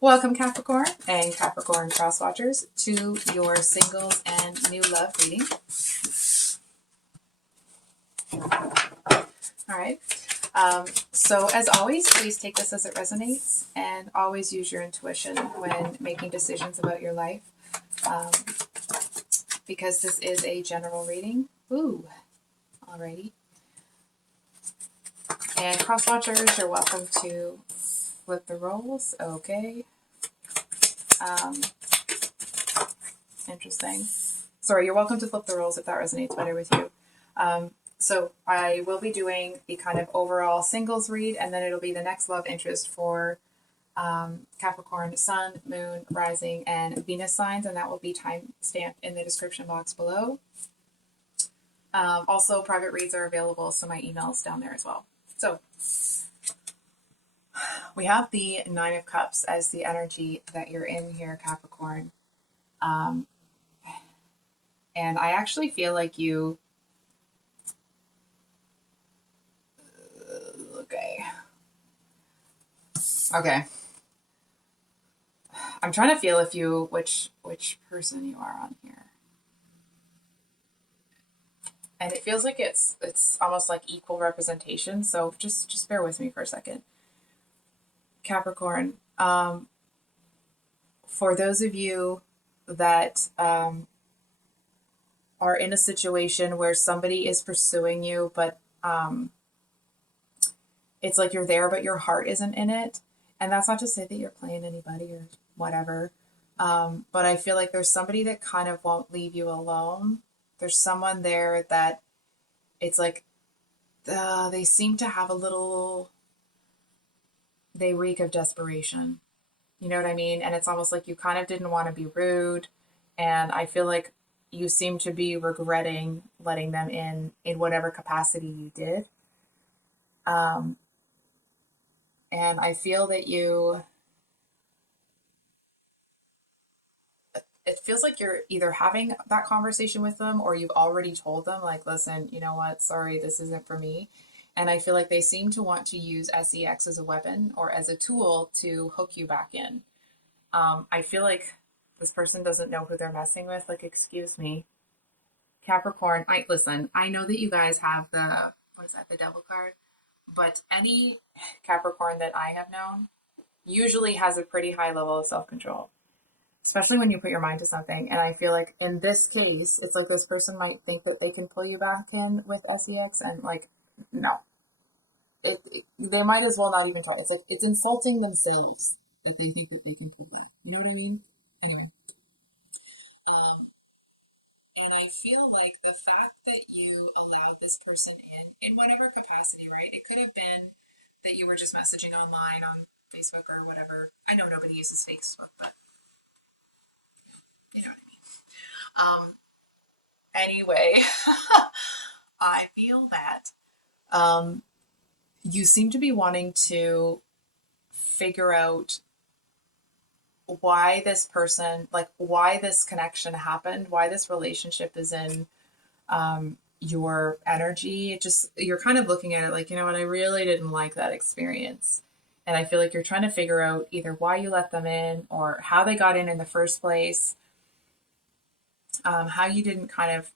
Welcome, Capricorn and Capricorn cross watchers, to your singles and new love reading. All right. So as always, please take this as it resonates and always use your intuition when making decisions about your life. Because this is a general reading. Ooh, alrighty. And cross watchers, you're welcome to flip the roles. Okay. Interesting. Sorry, you're welcome to flip the roles if that resonates better with you. So I will be doing the kind of overall singles read, and then it'll be the next love interest for Capricorn Sun, Moon, Rising, and Venus signs, and that will be time stamped in the description box below. Also, private reads are available, so my email's down there as well. So we have the Nine of Cups as the energy that you're in here, Capricorn. And I actually feel like you... Okay. I'm trying to feel if you... which person you are on here. And it feels like it's almost like equal representation, so just bear with me for a second. Capricorn, for those of you that are in a situation where somebody is pursuing you, but it's like you're there, but your heart isn't in it. And that's not to say that you're playing anybody or whatever. But I feel like there's somebody that kind of won't leave you alone. There's someone there that it's like they seem to have a little... they reek of desperation. You know what I mean? And it's almost like you kind of didn't want to be rude. And I feel like you seem to be regretting letting them in whatever capacity you did. And I feel that it feels like you're either having that conversation with them or you've already told them, like, listen, you know what? Sorry, this isn't for me. And I feel like they seem to want to use SEX as a weapon or as a tool to hook you back in. I feel like this person doesn't know who they're messing with. Like, excuse me, Capricorn. Listen, I know that you guys have the, what is that, the devil card? But any Capricorn that I have known usually has a pretty high level of self-control, especially when you put your mind to something. And I feel like in this case, it's like this person might think that they can pull you back in with SEX, and like, no. They might as well not even try. It's like, it's insulting themselves that they think that they can pull that. You know what I mean? Anyway. And I feel like the fact that you allowed this person in whatever capacity, right? It could have been that you were just messaging online on Facebook or whatever. I know nobody uses Facebook, but you know what I mean. Anyway, I feel that you seem to be wanting to figure out why this person, like why this connection happened, why this relationship is in your energy. It just, you're kind of looking at it like, you know what, I really didn't like that experience. And I feel like you're trying to figure out either why you let them in or how they got in the first place. How you didn't kind of,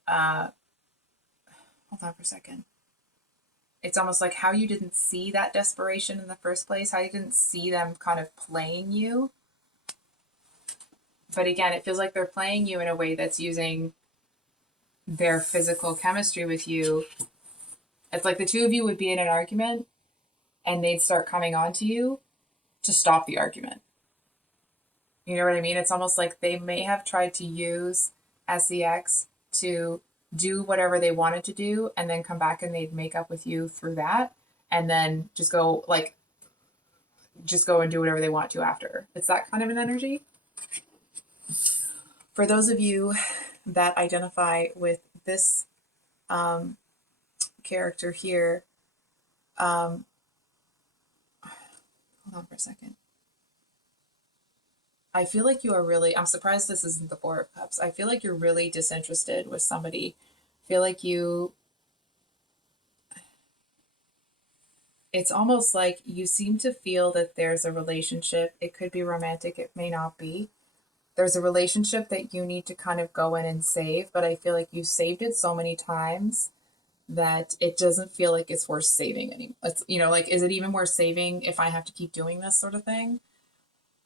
hold on for a second. It's almost like how you didn't see that desperation in the first place, how you didn't see them kind of playing you. But again, it feels like they're playing you in a way that's using their physical chemistry with you. It's like the two of you would be in an argument and they'd start coming on to you to stop the argument. You know what I mean? It's almost like they may have tried to use SEX to do whatever they wanted to do and then come back and they'd make up with you through that and then just go and do whatever they want to after. It's that kind of an energy. For those of you that identify with this character here, hold on for a second. I feel like you are really, I'm surprised this isn't the Four of Cups. I feel like you're really disinterested with somebody. I feel like it's almost like you seem to feel that there's a relationship. It could be romantic, it may not be. There's a relationship that you need to kind of go in and save, but I feel like you've saved it so many times that it doesn't feel like it's worth saving anymore. It's, like, is it even worth saving if I have to keep doing this sort of thing?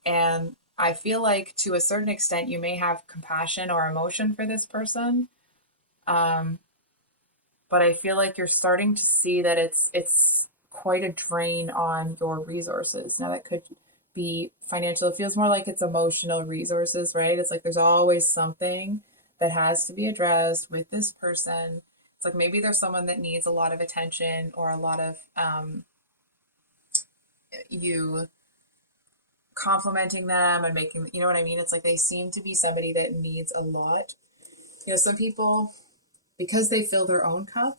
And I feel like to a certain extent, you may have compassion or emotion for this person. Um, but I feel like you're starting to see that it's quite a drain on your resources. Now that could be financial. It feels more like it's emotional resources, right? It's like there's always something that has to be addressed with this person. It's like maybe there's someone that needs a lot of attention or a lot of you complimenting them and making, you know what I mean? It's like they seem to be somebody that needs a lot. Some people, because they fill their own cup,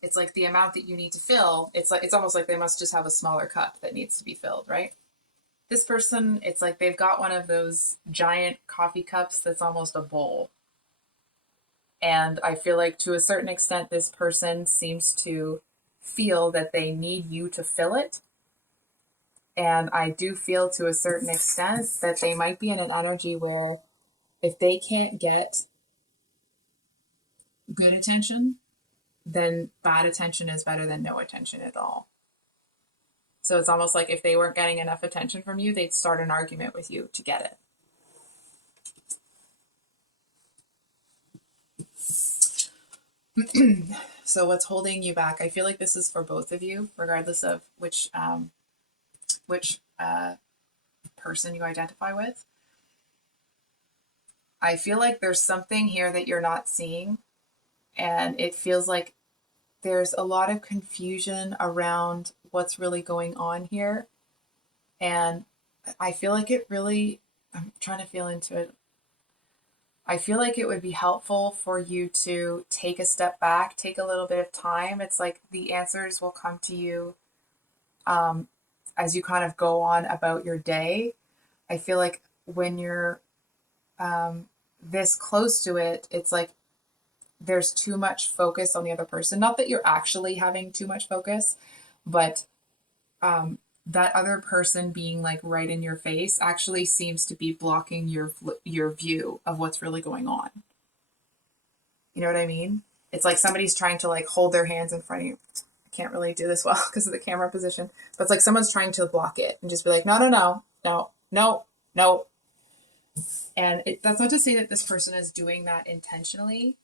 it's like the amount that you need to fill, it's almost like they must just have a smaller cup that needs to be filled, right? This person, it's like they've got one of those giant coffee cups that's almost a bowl. And I feel like to a certain extent, this person seems to feel that they need you to fill it. And I do feel to a certain extent that they might be in an energy where if they can't get good attention, then bad attention is better than no attention at all. So it's almost like if they weren't getting enough attention from you, they'd start an argument with you to get it. So what's holding you back? I feel like this is for both of you, regardless of which person you identify with. I feel like there's something here that you're not seeing, and it feels like there's a lot of confusion around what's really going on here. And I feel like I'm trying to feel into it. I feel like it would be helpful for you to take a step back, take a little bit of time. It's like the answers will come to you as you kind of go on about your day. I feel like when you're this close to it, it's like there's too much focus on the other person. Not that you're actually having too much focus, but that other person being like right in your face actually seems to be blocking your view of what's really going on. You know what I mean? It's like somebody's trying to like hold their hands in front of you. I can't really do this well because of the camera position, but it's like someone's trying to block it and just be like, no, no, no, no, no, no. And that's not to say that this person is doing that intentionally.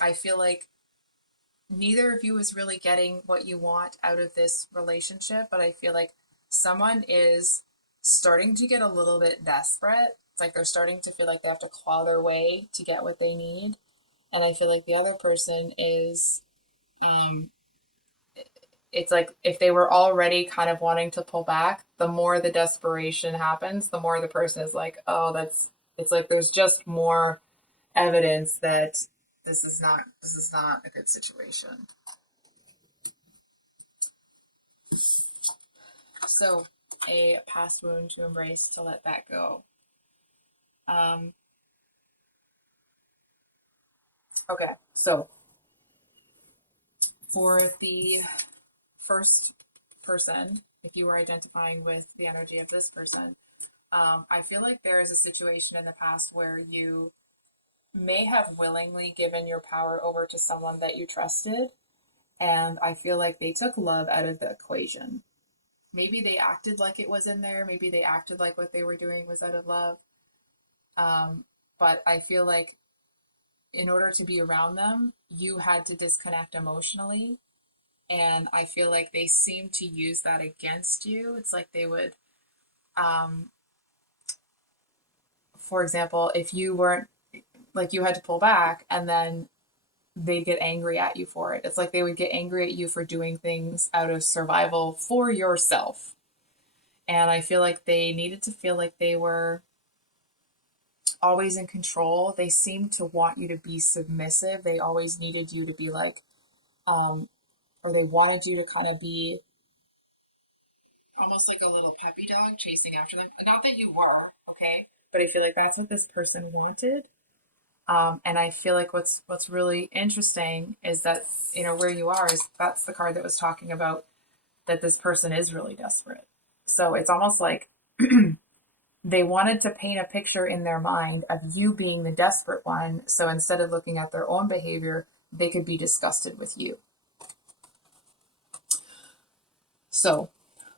I feel like neither of you is really getting what you want out of this relationship, but I feel like someone is starting to get a little bit desperate. It's like they're starting to feel like they have to claw their way to get what they need. And I feel like the other person is, it's like if they were already kind of wanting to pull back, the more the desperation happens, the more the person is like, oh, it's like there's just more evidence that this is not a good situation. So a past wound to embrace, to let that go. Okay, so for the first person, if you were identifying with the energy of this person, I feel like there is a situation in the past where you may have willingly given your power over to someone that you trusted, and I feel like they took love out of the equation. Maybe they acted like it was in there, maybe they acted like what they were doing was out of love. But I feel like in order to be around them, you had to disconnect emotionally. And I feel like they seem to use that against you. It's like they would, um, for example, if you weren't, like, you had to pull back and then they'd get angry at you for it. It's like they would get angry at you for doing things out of survival for yourself. And I feel like they needed to feel like they were always in control. They seemed to want you to be submissive. They always needed you to be like, um, or they wanted you to kind of be almost like a little puppy dog chasing after them. Not that you were, okay, but I feel like that's what this person wanted. And I feel like what's really interesting is that where you are is that's the card that was talking about that this person is really desperate. So it's almost like they wanted to paint a picture in their mind of you being the desperate one. So instead of looking at their own behavior, they could be disgusted with you. So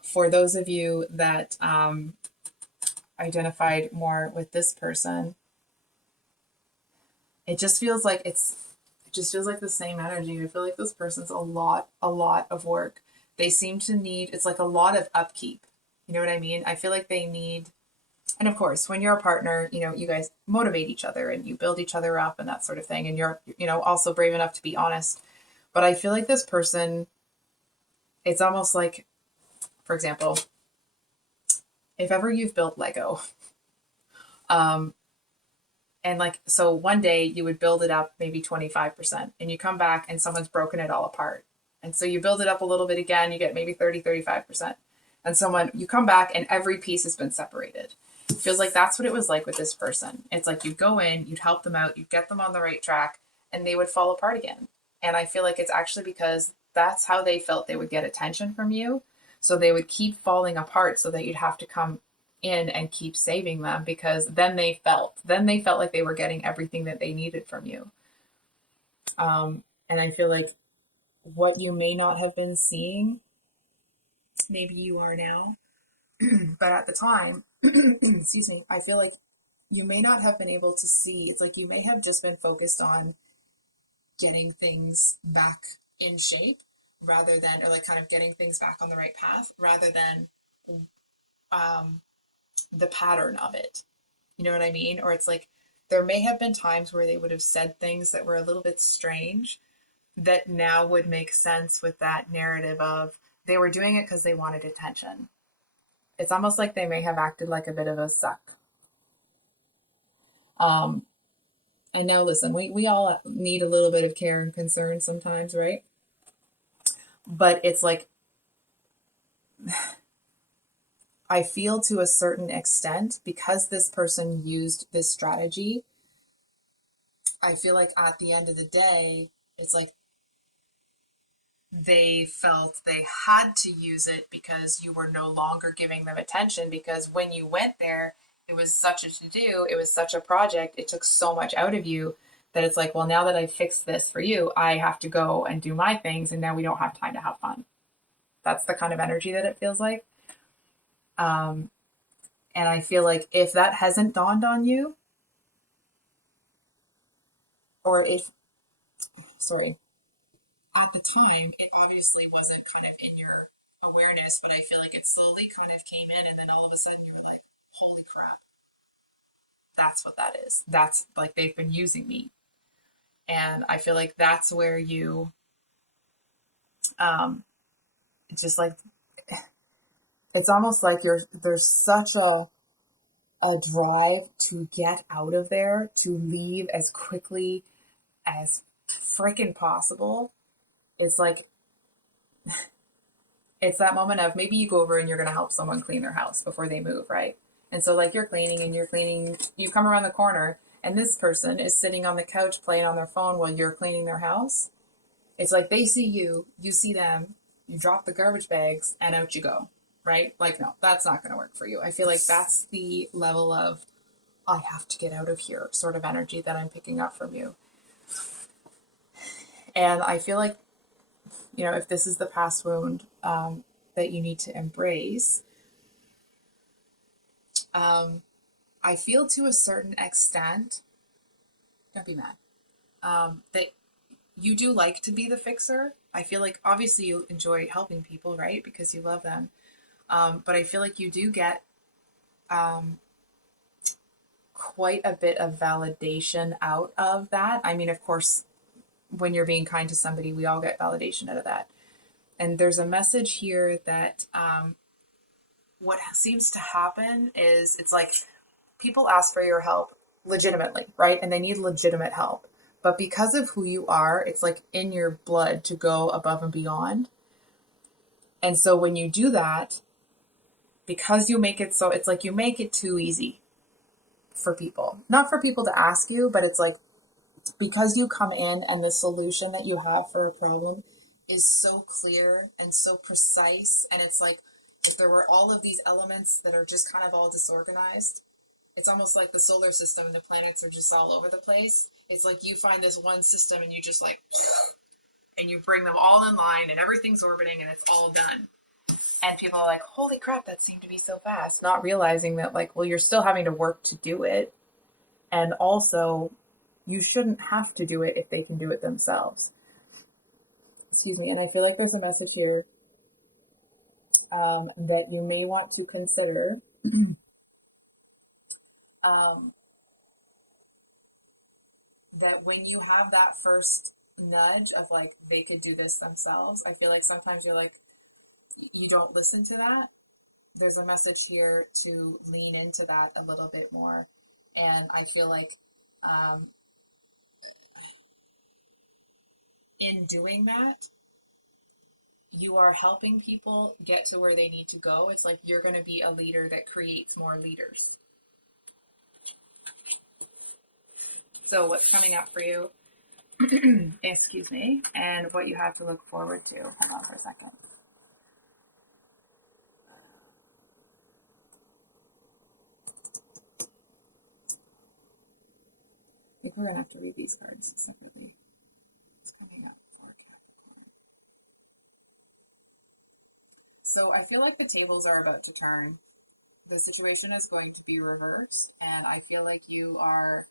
for those of you that identified more with this person, it just feels like it just feels like the same energy. I feel like this person's a lot of work. They seem to need, it's like a lot of upkeep. You know what I mean? I feel like they need, and of course, when you're a partner, you know, you guys motivate each other and you build each other up and that sort of thing. And you're, you know, also brave enough to be honest. But I feel like this person, it's almost like, for example, if ever you've built Lego, and like, so one day you would build it up maybe 25% and you come back and someone's broken it all apart. And so you build it up a little bit again, you get maybe 35%. And you come back and every piece has been separated. It feels like that's what it was like with this person. It's like you'd go in, you'd help them out, you'd get them on the right track, and they would fall apart again. And I feel like it's actually because that's how they felt they would get attention from you. So they would keep falling apart so that you'd have to come in and keep saving them, because then they felt like they were getting everything that they needed from you. And I feel like what you may not have been seeing, maybe you are now, but at the time, excuse me, I feel like you may not have been able to see. It's like you may have just been focused on getting things back in shape rather than, or like kind of getting things back on the right path rather than the pattern of it. You know what I mean? Or it's like there may have been times where they would have said things that were a little bit strange that now would make sense with that narrative of they were doing it because they wanted attention. It's almost like they may have acted like a bit of a suck. And now listen, we all need a little bit of care and concern sometimes, right? But it's like, I feel to a certain extent, because this person used this strategy, I feel like at the end of the day, it's like they felt they had to use it because you were no longer giving them attention, because when you went there, it was such a to-do, it was such a project, it took so much out of you that it's like, well, now that I fixed this for you, I have to go and do my things, and now we don't have time to have fun. That's the kind of energy that it feels like. And I feel like if that hasn't dawned on you, or if, sorry, at the time, it obviously wasn't kind of in your awareness, but I feel like it slowly kind of came in, and then all of a sudden you were like, holy crap, that's what that is. That's like, they've been using me. And I feel like that's where you, it's just like, it's almost like there's such a drive to get out of there, to leave as quickly as freaking possible. It's like, it's that moment of maybe you go over and you're going to help someone clean their house before they move, right? And so like you're cleaning, you come around the corner and this person is sitting on the couch playing on their phone while you're cleaning their house. It's like they see you, you see them, you drop the garbage bags and out you go, right? Like, no, that's not going to work for you. I feel like that's the level of I have to get out of here sort of energy that I'm picking up from you. And I feel like, you know, if this is the past wound that you need to embrace, I feel to a certain extent, don't be mad, that you do like to be the fixer. I feel like obviously you enjoy helping people, right? Because you love them. But I feel like you do get quite a bit of validation out of that. I mean, of course, when you're being kind to somebody, we all get validation out of that. And there's a message here that what seems to happen is it's like people ask for your help legitimately, right? And they need legitimate help. But because of who you are, it's like in your blood to go above and beyond. And so when you do that, because you make it so, it's like you make it too easy for people. Not for people to ask you, but it's like because you come in and the solution that you have for a problem is so clear and so precise. And it's like if there were all of these elements that are just kind of all disorganized, it's almost like the solar system and the planets are just all over the place. It's like you find this one system and you just like, and you bring them all in line and everything's orbiting and it's all done. And people are like, holy crap, that seemed to be so fast. Not realizing that, like, well, you're still having to work to do it. And also, you shouldn't have to do it if they can do it themselves. Excuse me. And I feel like there's a message here that you may want to consider. That when you have that first nudge of like, they could do this themselves, I feel like sometimes you're like, you don't listen to that. There's a message here to lean into that a little bit more. And I feel like in doing that, you are helping people get to where they need to go. It's like you're going to be a leader that creates more leaders. So what's coming up for you, excuse me, and what you have to look forward to. Hold on for a second. I think we're going to have to read these cards separately. What's coming up for Capricorn? So I feel like the tables are about to turn. The situation is going to be reversed, and I feel like you are,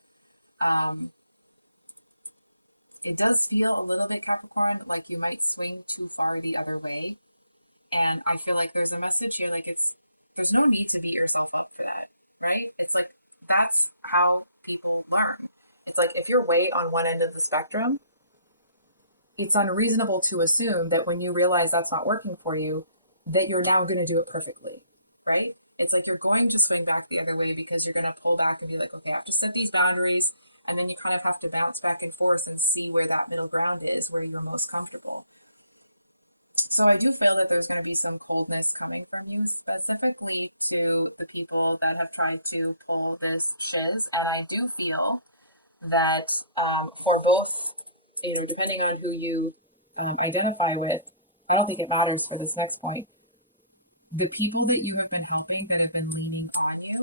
it does feel a little bit, Capricorn, like you might swing too far the other way. And I feel like there's a message here, like there's no need to beat yourself up for that, right? It's like, that's how people learn. It's like, if you're way on one end of the spectrum, it's unreasonable to assume that when you realize that's not working for you, that you're now going to do it perfectly, right? It's like you're going to swing back the other way because you're going to pull back and be like, okay, I have to set these boundaries. And then you kind of have to bounce back and forth and see where that middle ground is, where you're most comfortable. So I do feel that there's going to be some coldness coming from you, specifically to the people that have tried to pull this shiz. And I do feel that for both, depending on who you identify with, I don't think it matters for this next point. The people that you have been helping that have been leaning on you,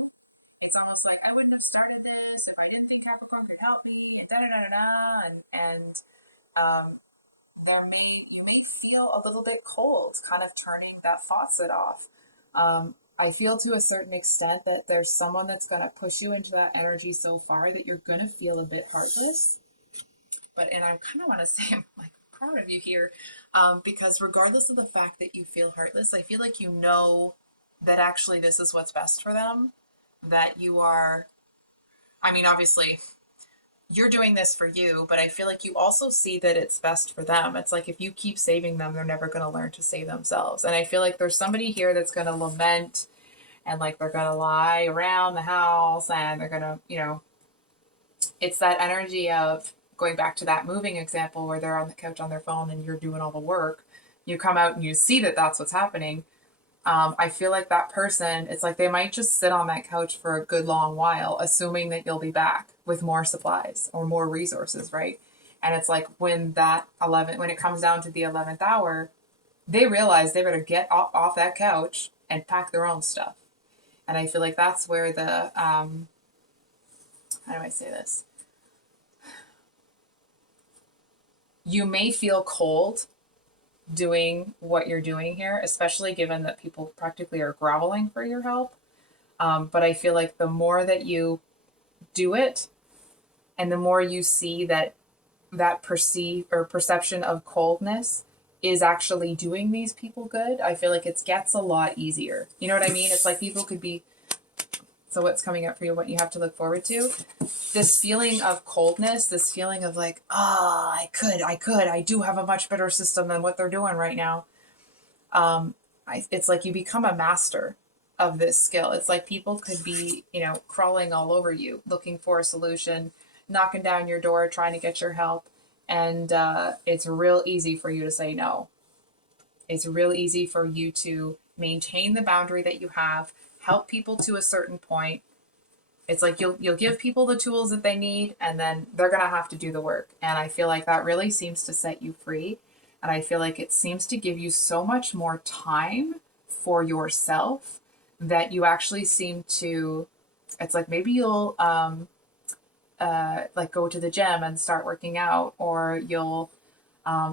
it's almost like, I wouldn't have started this if I didn't think Capricorn could help me, and da da da da da, and you may feel a little bit cold, kind of turning that faucet off. I feel to a certain extent that there's someone that's going to push you into that energy so far that you're going to feel a bit heartless. And I kind of want to say I'm like proud of you here, because regardless of the fact that you feel heartless, I feel like you know that actually this is what's best for them. That you are, I mean, obviously you're doing this for you, but I feel like you also see that it's best for them. It's like if you keep saving them, they're never going to learn to save themselves. And I feel like there's somebody here that's going to lament and like they're going to lie around the house and they're going to, it's that energy of going back to that moving example where they're on the couch on their phone and you're doing all the work. You come out and you see that that's what's happening. I feel like that person, it's like they might just sit on that couch for a good long while, assuming that you'll be back with more supplies or more resources, right? And it's like when it comes down to the 11th hour, they realize they better get off that couch and pack their own stuff. And I feel like that's where the, how do I say this? You may feel cold doing what you're doing here, especially given that people practically are groveling for your help. But I feel like the more that you do it and the more you see that perception of coldness is actually doing these people good, I feel like it gets a lot easier. You know what I mean? It's like people could be, so what's coming up for you, what you have to look forward to? This feeling of coldness, this feeling of like, I do have a much better system than what they're doing right now. It's like you become a master of this skill. It's like people could be, crawling all over you, looking for a solution, knocking down your door, trying to get your help. And it's real easy for you to say no. It's real easy for you to maintain the boundary that you have, help people to a certain point. It's like you'll give people the tools that they need, and then they're going to have to do the work. And I feel like that really seems to set you free. And I feel like it seems to give you so much more time for yourself that you actually seem to, it's like maybe you'll like go to the gym and start working out, or you'll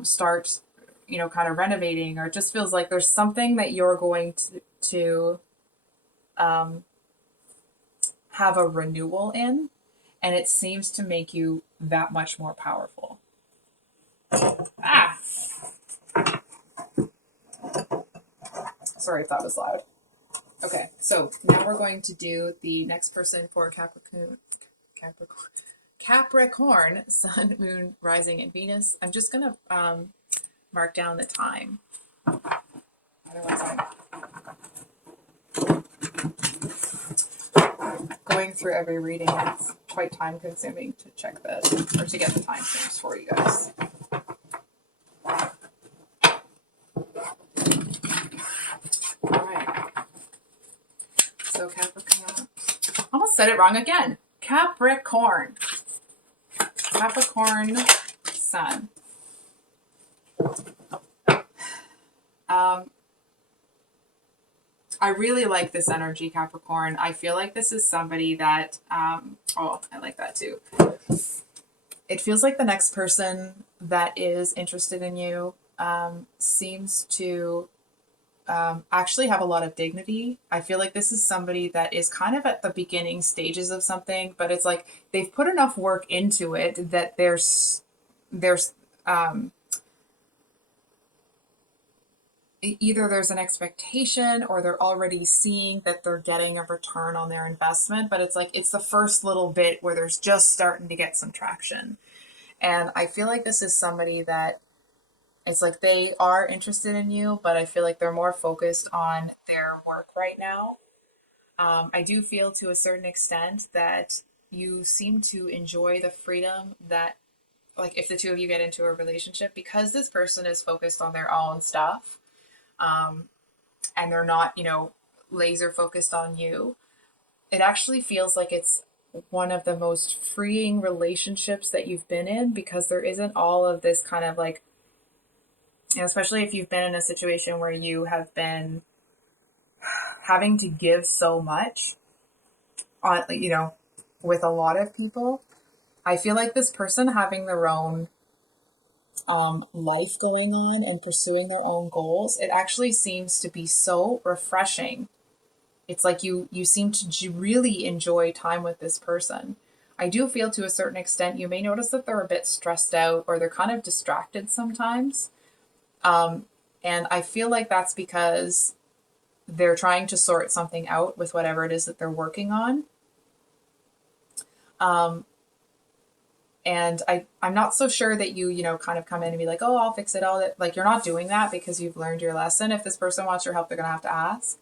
start, you know, kind of renovating, or it just feels like there's something that you're going to have a renewal in, and it seems to make you that much more powerful. Ah, sorry if that was loud. Okay, so now we're going to do the next person for Capricorn, Sun, Moon, Rising, and Venus. I'm just gonna mark down the time. Otherwise, I'm going through every reading. It's quite time consuming to check this, or to get the time stamps for you guys. All right. So Capricorn. I almost said it wrong again. Capricorn. Capricorn Sun. I really like this energy, Capricorn. I feel like this is somebody that, oh, I like that too. It feels like the next person that is interested in you seems to actually have a lot of dignity. I feel like this is somebody that is kind of at the beginning stages of something, but it's like they've put enough work into it that there's either there's an expectation, or they're already seeing that they're getting a return on their investment, but it's like it's the first little bit where there's just starting to get some traction. And I feel like this is somebody that it's like they are interested in you, but I feel like they're more focused on their work right now. I do feel to a certain extent that you seem to enjoy the freedom that, like, if the two of you get into a relationship, because this person is focused on their own stuff, and they're not, you know, laser focused on you, it actually feels like it's one of the most freeing relationships that you've been in, because there isn't all of this kind of like, you know, especially if you've been in a situation where you have been having to give so much on, you know, with a lot of people. I feel like this person having their own life going on and pursuing their own goals, it actually seems to be so refreshing. It's like you seem to really enjoy time with this person. I do feel to a certain extent you may notice that they're a bit stressed out, or they're kind of distracted sometimes. And I feel like that's because they're trying to sort something out with whatever it is that they're working on. And I'm not so sure that you know, kind of come in and be like, oh, I'll fix it all. That, like, you're not doing that because you've learned your lesson. If this person wants your help, they're going to have to ask.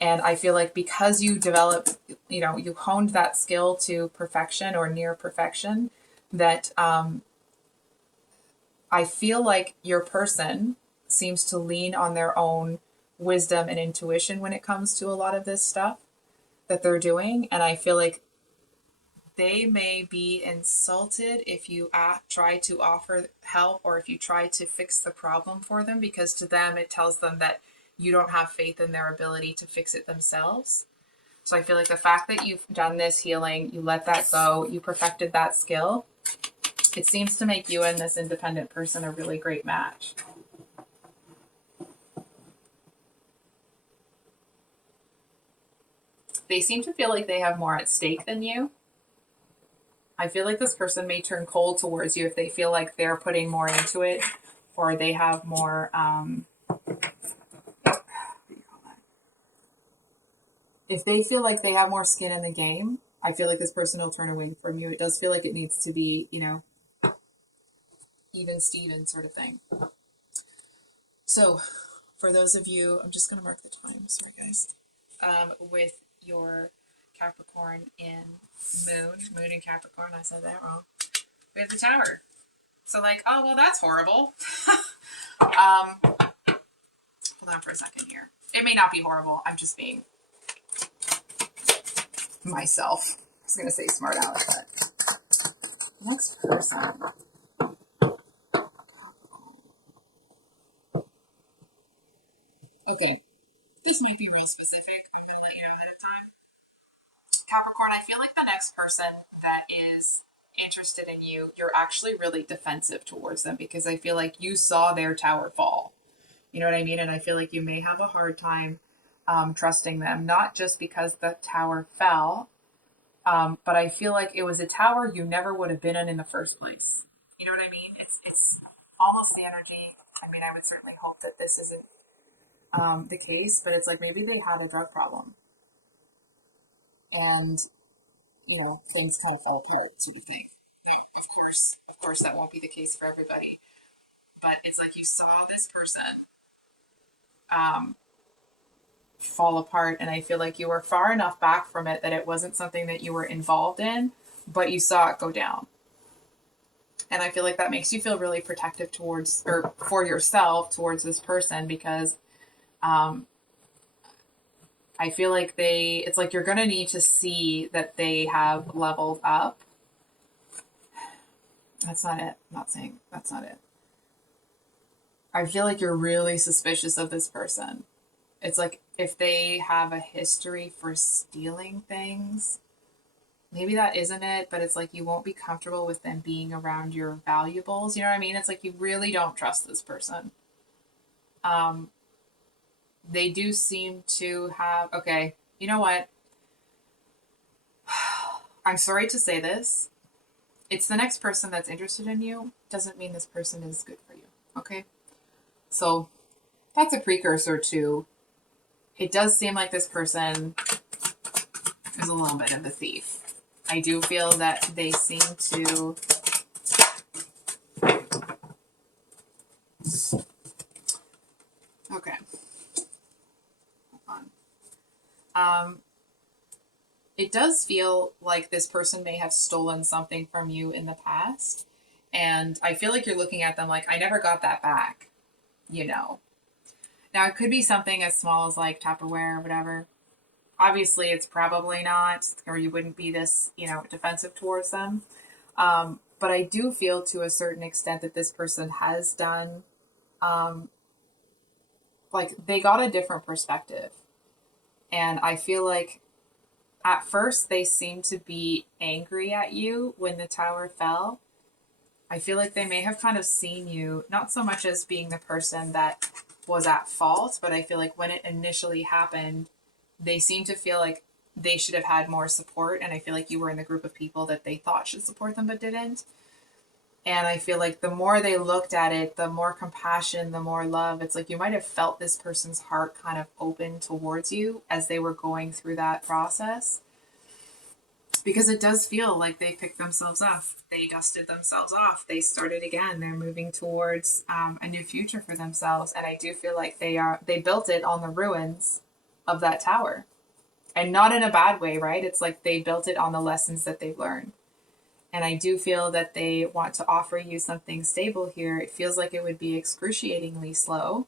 And I feel like because you developed, you know, you honed that skill to perfection or near perfection, that I feel like your person seems to lean on their own wisdom and intuition when it comes to a lot of this stuff that they're doing. And I feel like they may be insulted if you try to offer help, or if you try to fix the problem for them, because to them it tells them that you don't have faith in their ability to fix it themselves. So I feel like the fact that you've done this healing, you let that go, you perfected that skill, it seems to make you and this independent person a really great match. They seem to feel like they have more at stake than you. I feel like this person may turn cold towards you if they feel like they're putting more into it, or they have more, if they feel like they have more skin in the game, I feel like this person will turn away from you. It does feel like it needs to be, you know, even Steven sort of thing. So for those of you, I'm just going to mark the time. Sorry, guys. With your Capricorn in Moon in Capricorn, I said that wrong. We have the Tower. So like, oh, well, that's horrible. Hold on for a second here. It may not be horrible. I'm just being myself. I was going to say smart aleck, but next person. Okay, this might be real specific. I'm gonna let you know ahead of time. Capricorn, I feel like the next person that is interested in you, you're actually really defensive towards them because I feel like you saw their tower fall. You know what I mean? And I feel like you may have a hard time trusting them, not just because the tower fell, but I feel like it was a tower you never would have been in the first place. You know what I mean? It's almost the energy. I mean, I would certainly hope that this isn't the case, but it's like maybe they had a drug problem and things kind of fell apart, sort of thing. Of course, that won't be the case for everybody, but it's like you saw this person um, fall apart, and I feel like you were far enough back from it that it wasn't something that you were involved in, but you saw it go down. And I feel like that makes you feel really protective towards or for yourself towards this person because um, I feel like it's like you're going to need to see that they have leveled up. That's not it. I'm not saying that's not it. I feel like you're really suspicious of this person. It's like if they have a history for stealing things, maybe that isn't it, but it's like you won't be comfortable with them being around your valuables. You know what I mean? It's like you really don't trust this person. Um, they do seem to have, okay, you know what? I'm sorry to say this. It's the next person that's interested in you. Doesn't mean this person is good for you. Okay? So that's a precursor to it does seem like this person is a little bit of a thief. I do feel that they seem to okay. Hold on. It does feel like this person may have stolen something from you in the past. And I feel like you're looking at them like, I never got that back, you know. Now, it could be something as small as like Tupperware or whatever. Obviously, it's probably not, or you wouldn't be this, defensive towards them. But I do feel to a certain extent that this person has done, um, like, they got a different perspective. And I feel like at first they seemed to be angry at you when the tower fell. I feel like they may have kind of seen you, not so much as being the person that was at fault, but I feel like when it initially happened, they seem to feel like they should have had more support. And I feel like you were in the group of people that they thought should support them but didn't. And I feel like the more they looked at it, the more compassion, the more love. It's like you might have felt this person's heart kind of open towards you as they were going through that process. Because it does feel like they picked themselves up. They dusted themselves off. They started again. They're moving towards a new future for themselves. And I do feel like they built it on the ruins of that tower. And not in a bad way, right? It's like they built it on the lessons that they've learned. And I do feel that they want to offer you something stable here. It feels like it would be excruciatingly slow.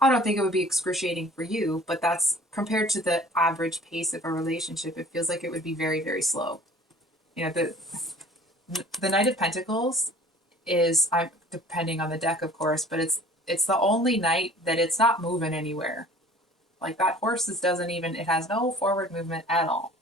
I don't think it would be excruciating for you, but that's compared to the average pace of a relationship, it feels like it would be very, very slow. The Knight of Pentacles is, I'm depending on the deck, of course, but it's the only knight that it's not moving anywhere. Like that horse it has no forward movement at all.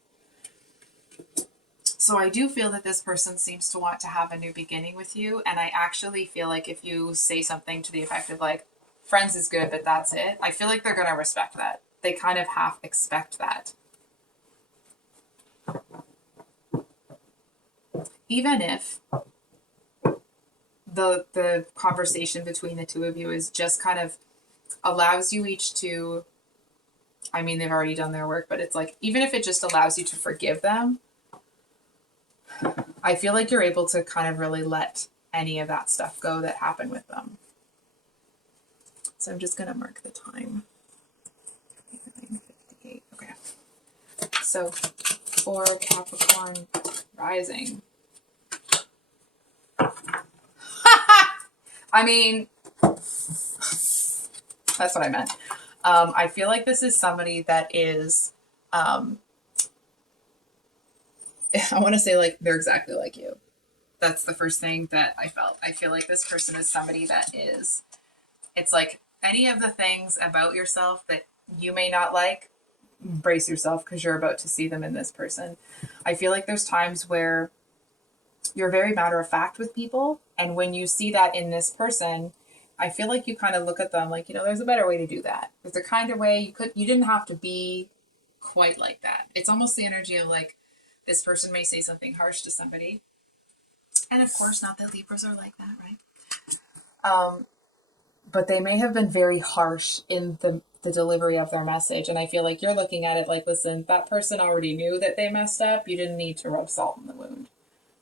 So I do feel that this person seems to want to have a new beginning with you. And I actually feel like if you say something to the effect of like, friends is good, but that's it, I feel like they're going to respect that. They kind of half expect that. Even if the conversation between the two of you is just kind of allows you each to, I mean, they've already done their work, but it's like, even if it just allows you to forgive them, I feel like you're able to kind of really let any of that stuff go that happened with them. So I'm just going to mark the time. 9:58. Okay. So for Capricorn rising. I mean, that's what I meant. I feel like this is somebody that is, I want to say like they're exactly like you. That's the first thing that I felt. I feel like this person is somebody that is, it's like Any of the things about yourself that you may not like, brace yourself because you're about to see them in this person. I feel like there's times where you're very matter of fact with people, and when you see that in this person, I feel like you kind of look at them like, there's a better way to do that. There's a kind of way you didn't have to be quite like that. It's almost the energy of like, this person may say something harsh to somebody, and of course, not that Libras are like that, right? But they may have been very harsh in the delivery of their message. And I feel like you're looking at it like, listen, that person already knew that they messed up. You didn't need to rub salt in the wound,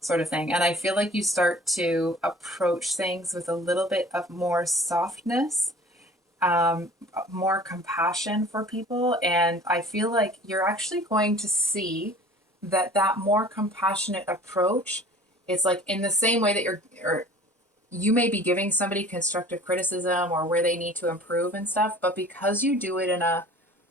sort of thing. And I feel like you start to approach things with a little bit of more softness, more compassion for people. And I feel like you're actually going to see that more compassionate approach, it's like in the same way that you may be giving somebody constructive criticism or where they need to improve and stuff, but because you do it in a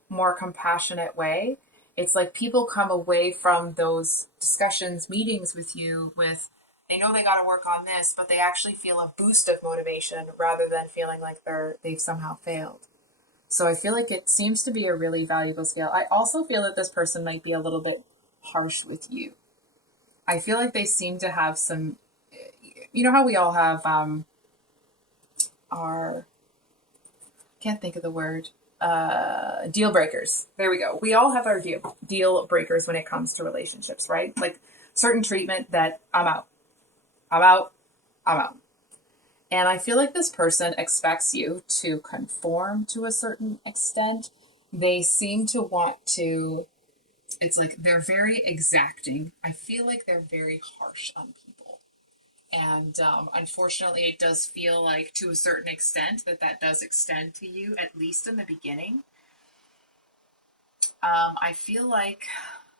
more compassionate way, it's like people come away from those discussions, meetings with you with, they know they got to work on this, but they actually feel a boost of motivation rather than feeling like they've somehow failed. So I feel like it seems to be a really valuable skill. I also feel that this person might be a little bit harsh with you. I feel like they seem to have some, how we all have our, can't think of the word, deal breakers. There we go. We all have our deal breakers when it comes to relationships, right? Like certain treatment that I'm out. And I feel like this person expects you to conform to a certain extent. They seem to want to, it's like they're very exacting. I feel like they're very harsh on people. And unfortunately, it does feel like to a certain extent that does extend to you, at least in the beginning. I feel like,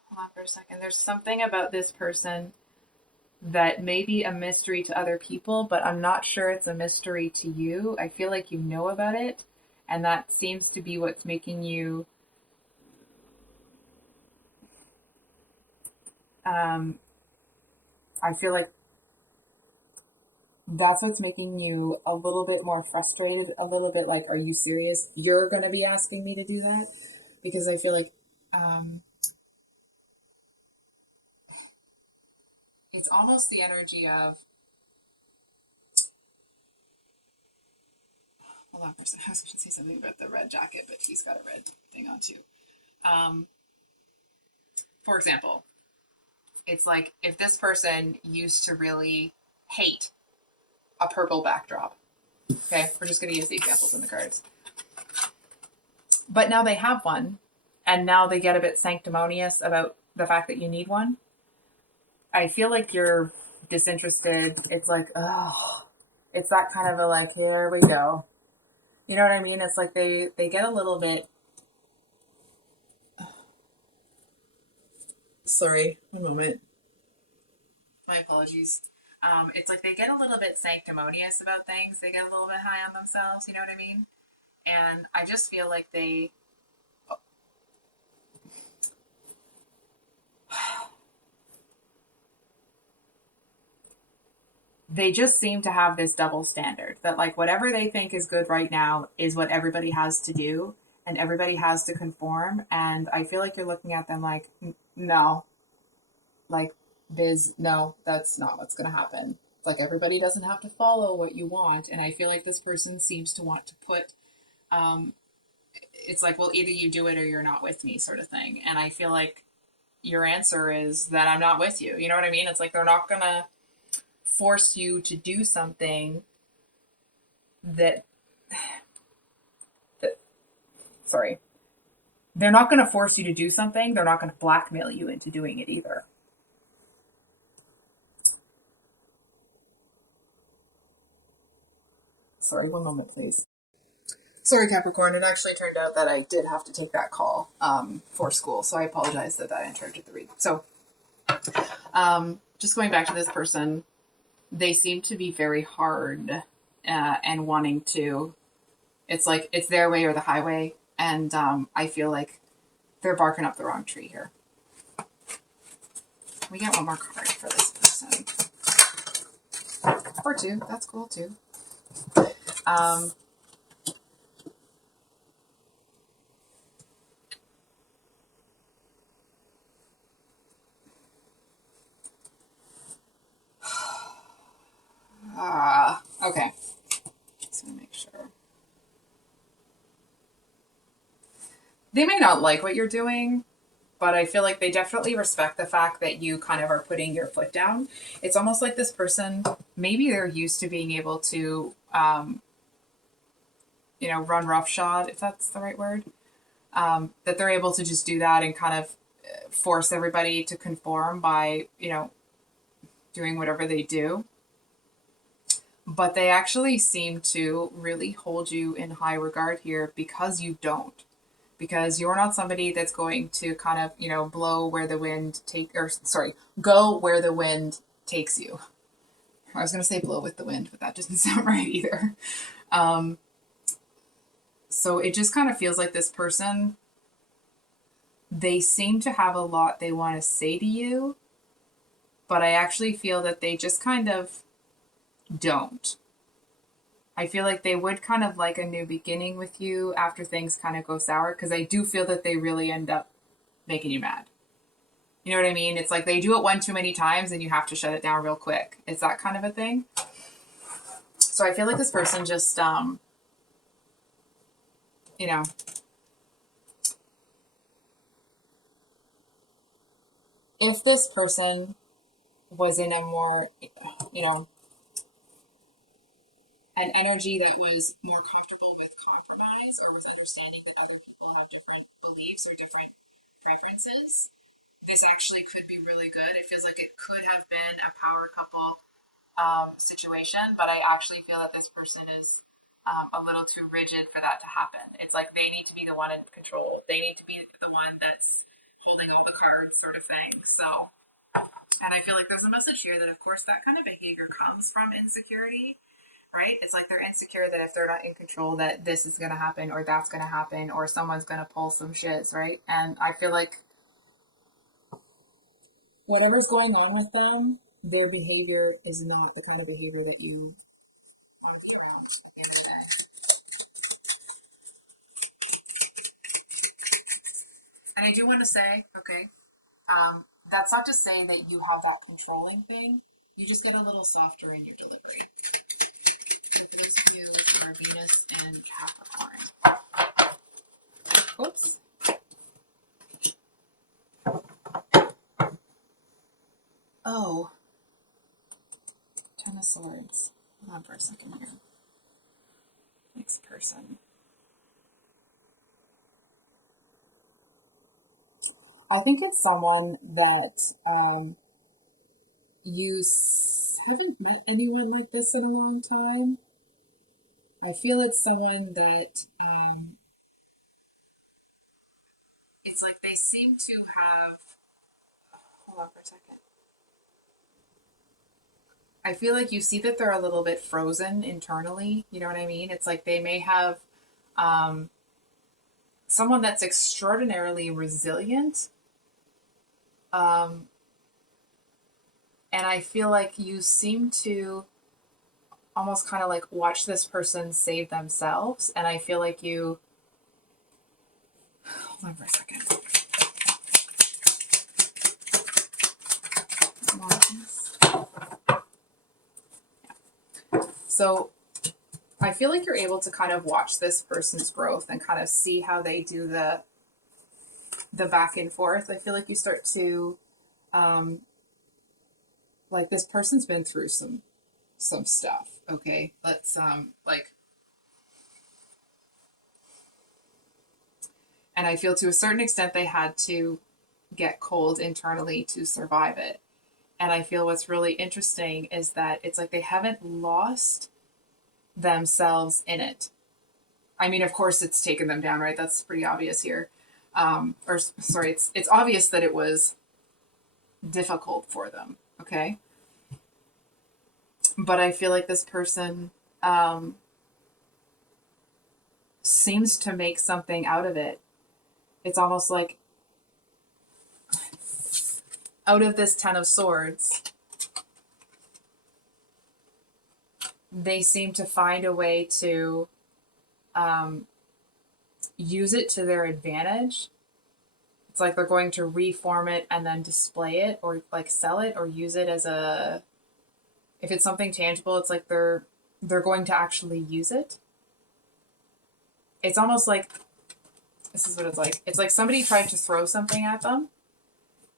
hold on for a second, there's something about this person that may be a mystery to other people, but I'm not sure it's a mystery to you. I feel like you know about it, and that seems to be what's making you I feel like that's what's making you a little bit more frustrated, a little bit like, are you serious? You're going to be asking me to do that? Because I feel like it's almost the energy of, hold on for a second, I was going to say something about the red jacket, but he's got a red thing on too. For example, it's like if this person used to really hate a purple backdrop. Okay, we're just going to use the examples in the cards. But now they have one, and now they get a bit sanctimonious about the fact that you need one. I feel like you're disinterested. It's like, oh, it's that kind of a like, here we go. You know what I mean? It's like they get a little bit. Sorry, one moment. My apologies. It's like they get a little bit sanctimonious about things. They get a little bit high on themselves. You know what I mean? And I just feel like they just seem to have this double standard that like whatever they think is good right now is what everybody has to do and everybody has to conform. And I feel like you're looking at them like, no, like no, that's not what's going to happen. Like everybody doesn't have to follow what you want. And I feel like this person seems to want to put, it's like, well, either you do it or you're not with me sort of thing. And I feel like your answer is that I'm not with you. You know what I mean? It's like they're not going to force you to do something that sorry. They're not going to force you to do something. They're not going to blackmail you into doing it either. Sorry, one moment, please. Sorry, Capricorn. It actually turned out that I did have to take that call for school, so I apologize that I interrupted the read. So, just going back to this person, they seem to be very hard and wanting to. It's like it's their way or the highway, and I feel like they're barking up the wrong tree here. We get one more card for this person, or two. That's cool too. They may not like what you're doing, but I feel like they definitely respect the fact that you kind of are putting your foot down. It's almost like this person, maybe they're used to being able to, run roughshod, if that's the right word, that they're able to just do that and kind of force everybody to conform by, doing whatever they do. But they actually seem to really hold you in high regard here because you don't. Because you're not somebody that's going to kind of, blow where the wind go where the wind takes you. I was going to say blow with the wind, but that doesn't sound right either. So it just kind of feels like this person, they seem to have a lot they want to say to you, but I actually feel that they just kind of don't. I feel like they would kind of like a new beginning with you after things kind of go sour, because I do feel that they really end up making you mad. You know what I mean? It's like they do it one too many times and you have to shut it down real quick. It's that kind of a thing. So I feel like this person just, if this person was in a more, an energy that was more comfortable with compromise or with understanding that other people have different beliefs or different preferences, this actually could be really good. It feels like it could have been a power couple situation, but I actually feel that this person is a little too rigid for that to happen. It's like they need to be the one in control. They need to be the one that's holding all the cards, sort of thing. So, and I feel like there's a message here that, of course, that kind of behavior comes from insecurity, right? It's like they're insecure that if they're not in control, that this is going to happen or that's going to happen or someone's going to pull some shits, right? And I feel like whatever's going on with them, their behavior is not the kind of behavior that you want to be around at the end of the day. And I do want to say, okay, that's not to say that you have that controlling thing. You just get a little softer in your delivery. For those of you who are Venus and Capricorn. Oops. Oh, Ten of Swords. Hold on for a second here. Next person. I think it's someone that you haven't met anyone like this in a long time. I feel it's someone that it's like they seem to have. Hold on for a second. I feel like you see that they're a little bit frozen internally. You know what I mean? It's like they may have someone that's extraordinarily resilient. And I feel like you seem to almost kind of like watch this person save themselves. And I feel like you. Hold on for a second. So I feel like you're able to kind of watch this person's growth and kind of see how they do the back and forth. I feel like you start to like this person's been through some stuff. Okay, let's and I feel to a certain extent they had to get cold internally to survive it. And I feel what's really interesting is that it's like they haven't lost themselves in it. I mean, of course, it's taken them down, right? That's pretty obvious here. It's obvious that it was difficult for them, okay? But I feel like this person seems to make something out of it. It's almost like out of this Ten of Swords, they seem to find a way to use it to their advantage. It's like they're going to reform it and then display it or like sell it or use it as a, if it's something tangible, it's like they're going to actually use it. It's almost like This is what it's like. It's like somebody tried to throw something at them,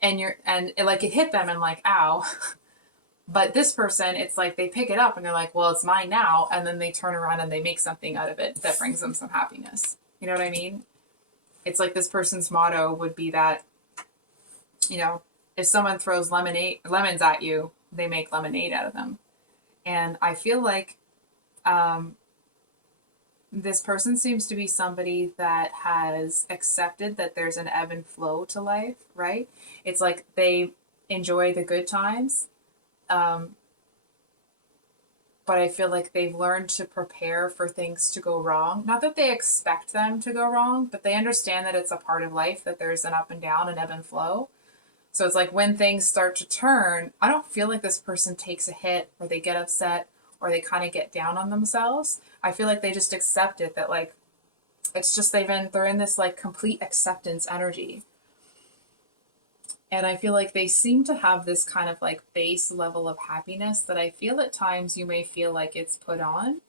and it hit them and like, ow. But this person, it's like they pick it up and they're like, well, it's mine now. And then they turn around and they make something out of it that brings them some happiness. You know what I mean? It's like this person's motto would be that, if someone throws lemons at you, they make lemonade out of them. And I feel like this person seems to be somebody that has accepted that there's an ebb and flow to life, right? It's like they enjoy the good times. But I feel like they've learned to prepare for things to go wrong. Not that they expect them to go wrong, but they understand that it's a part of life, that there's an up and down, an ebb and flow. So it's like when things start to turn, I don't feel like this person takes a hit or they get upset or they kind of get down on themselves. I feel like they just accept it, that like, it's just they're in this like complete acceptance energy. And I feel like they seem to have this kind of like base level of happiness that I feel at times you may feel like it's put on,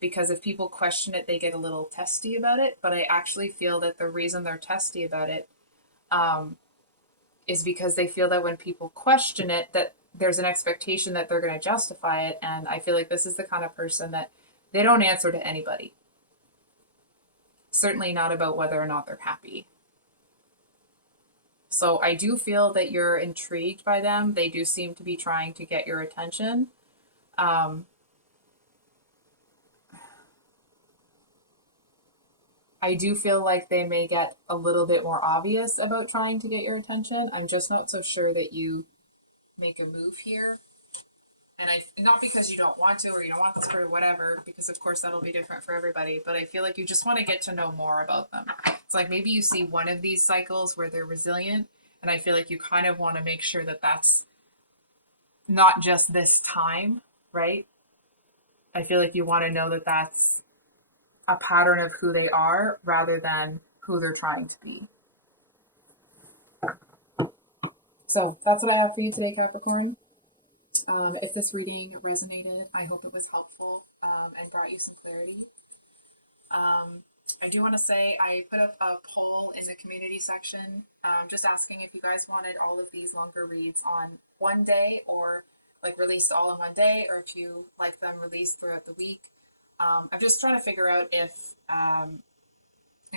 because if people question it, they get a little testy about it. But I actually feel that the reason they're testy about it is because they feel that when people question it, that there's an expectation that they're going to justify it. And I feel like this is the kind of person that they don't answer to anybody. Certainly not about whether or not they're happy. So I do feel that you're intrigued by them. They do seem to be trying to get your attention. I do feel like they may get a little bit more obvious about trying to get your attention. I'm just not so sure that you make a move here. And not because you don't want to or you don't want this for whatever, because of course that'll be different for everybody, but I feel like you just want to get to know more about them. It's like maybe you see one of these cycles where they're resilient, and I feel like you kind of want to make sure that that's not just this time, right? I feel like you want to know that that's a pattern of who they are rather than who they're trying to be. So that's what I have for you today, Capricorn. If this reading resonated, I hope it was helpful and brought you some clarity. I do want to say I put up a poll in the community section just asking if you guys wanted all of these longer reads on one day, or like released all in one day, or if you like them released throughout the week. I'm just trying to figure out if,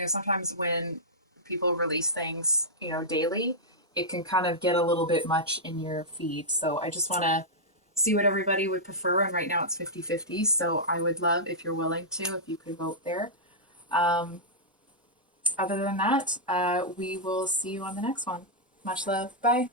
sometimes when people release things, daily, it can kind of get a little bit much in your feed. So I just want to see what everybody would prefer. And right now it's 50-50. So I would love, if you're willing to, if you could vote there. Other than that, we will see you on the next one. Much love. Bye.